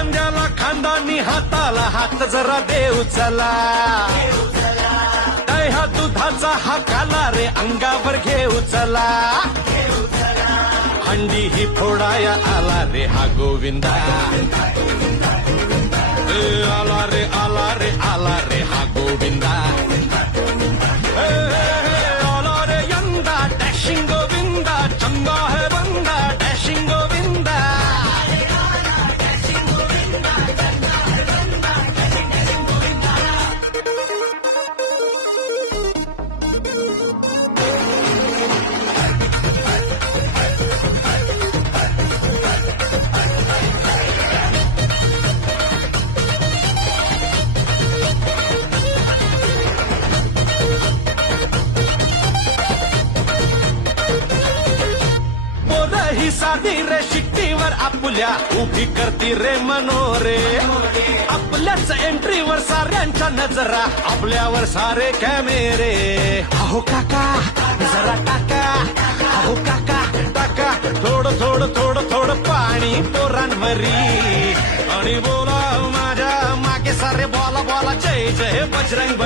खांद्याला खांदानी हाताला हात जरा देऊ चला ह्या दुधाचा हा काला रे अंगावर घेऊ चला हंडी ही फोडाया आला रे हा गोविंदा आला रे आला रे आला रे हा गोविंदा आला रे यंदा डॅशिंग गोविंदा चंगा है बंदा डॅशिंग गोविंदा ही साधी रे शिट्टीवर आपुल्या उभी करती रे मनोरे आपल्याच एंट्रीवर साऱ्यांच्या नजरा आपल्यावर सारे कॅमेरे अहो काका जरा टाका अहो काका टाका थोडं थोडं थोडं थोडं पाणी पोरांवरी आणि बोला माझ्या मागे सारे बोला बोला जय जय बजरंग